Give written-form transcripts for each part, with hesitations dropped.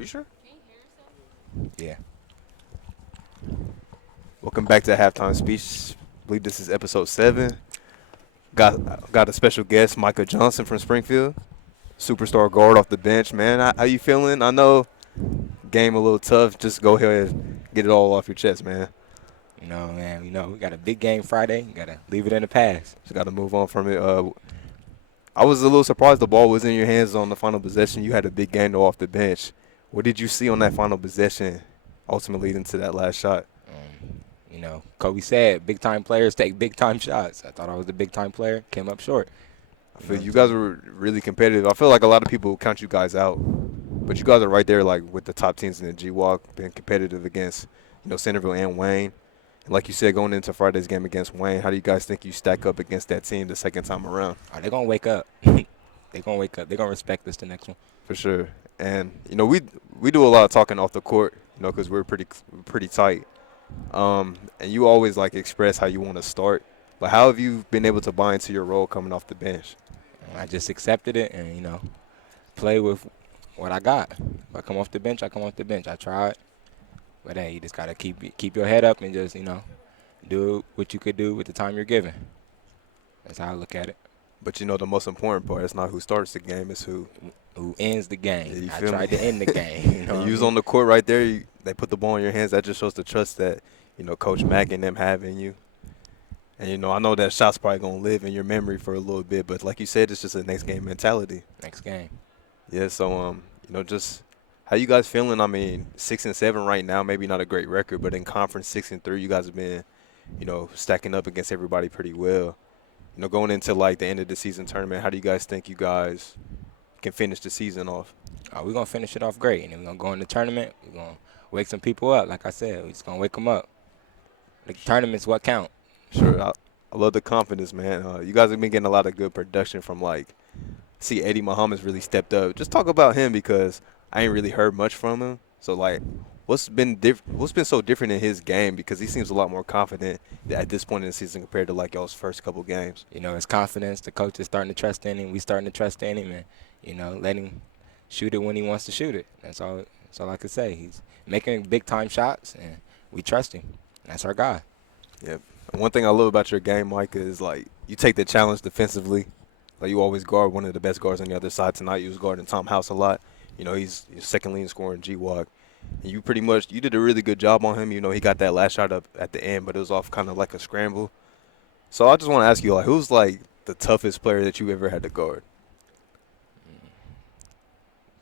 you sure? Yeah. Welcome back to Halftime Speech. I believe this is episode 7. Got a special guest, Micha Johnson from Springfield. Superstar guard off the bench, man. How you feeling? I know game a little tough. Just go ahead and get it all off your chest, man. Man, we got a big game Friday. Got to leave it in the past. Just got to move on from it. I was a little surprised the ball was in your hands on the final possession. You had a big game though off the bench. What did you see on that final possession ultimately leading to that last shot? Kobe said big-time players take big-time shots. I thought I was the big-time player. Came up short. I feel you guys were really competitive. I feel like a lot of people count you guys out, but you guys are right there, like with the top teams in the G-Walk, being competitive against, Centerville and Wayne. And like you said, going into Friday's game against Wayne, how do you guys think you stack up against that team the second time around? They're gonna wake up. They're gonna wake up. They're gonna respect us the next one. For sure. And we do a lot of talking off the court, because we're pretty tight. And you always like express how you want to start. But how have you been able to buy into your role coming off the bench? I just accepted it and play with what I got. If I come off the bench, I come off the bench. I tried, but hey, you just gotta keep your head up and just do what you could do with the time you're given. That's how I look at it. But the most important part is not who starts the game, it's who ends the game. Yeah, I tried to end the game. You was on the court right there. They put the ball in your hands. That just shows the trust that Coach Mack and them have in you. And I know that shot's probably gonna live in your memory for a little bit. But like you said, it's just a next game mentality. Next game. Yeah. So just how you guys feeling? I mean, 6-7 right now, maybe not a great record, but in conference 6-3, you guys have been stacking up against everybody pretty well. Going into like the end of the season tournament, how do you guys think you guys can finish the season off? We're going to finish it off great, and then we're going to go in the tournament. We're going to wake some people up. Like I said, we're just going to wake them up. The tournament's what count. Sure. I love the confidence, man. You guys have been getting a lot of good production from, see Eddie Muhammad's really stepped up. Just talk about him because I ain't really heard much from him. So, what's been so different in his game? Because he seems a lot more confident at this point in the season compared to, y'all's first couple games. His confidence. The coach is starting to trust in him. We starting to trust in him, and, let him shoot it when he wants to shoot it. That's all I could say. He's making big-time shots, and we trust him. That's our guy. Yeah. And one thing I love about your game, Mike, is, you take the challenge defensively. You always guard one of the best guards on the other side. Tonight you was guarding Tom House a lot. He's second leading scorer in G-Walk. And you did a really good job on him. He got that last shot up at the end, but it was off kind of like a scramble. So I just want to ask you, who's, the toughest player that you ever had to guard?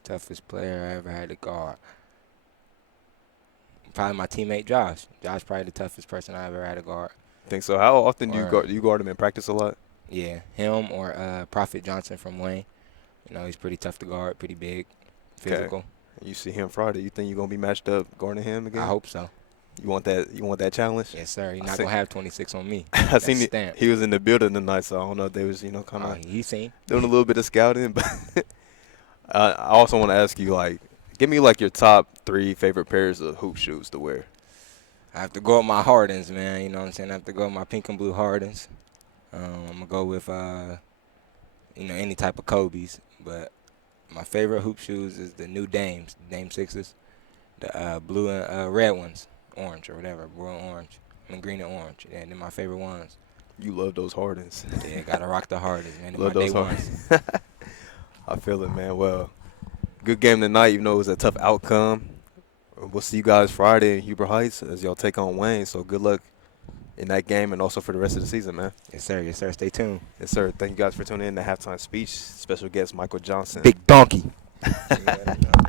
Toughest player I ever had to guard. Probably my teammate Josh. Josh probably the toughest person I ever had to guard. Think so? How often do you guard him in practice a lot? Yeah, him or Prophet Johnson from Wayne. He's pretty tough to guard, pretty big, physical. Okay. You see him Friday. You think you're gonna be matched up guarding him again? I hope so. You want that challenge? Yes, sir. He's not gonna have 26 on me. I seen he was in the building tonight, so I don't know if they was kind of doing a little bit of scouting. But I also want to ask you, give me your top 3 favorite pairs of hoop shoes to wear. I have to go with my Hardens, man. You know what I'm saying? I have to go with my pink and blue Hardens. I'm going to go with, any type of Kobe's. But my favorite hoop shoes is the new Dame 6s, the blue and red ones, orange or whatever, blue and orange. I mean, green and orange. Yeah, they're my favorite ones. You love those Hardens. Yeah, got to rock the Hardens, man. Love those Hardens. I feel it, man. Well, good game tonight, even though it was a tough outcome. We'll see you guys Friday in Huber Heights as y'all take on Wayne. So good luck in that game and also for the rest of the season, man. Yes, sir. Yes, sir. Stay tuned. Yes, sir. Thank you guys for tuning in to Halftime Speech. Special guest Michael Johnson. Big donkey.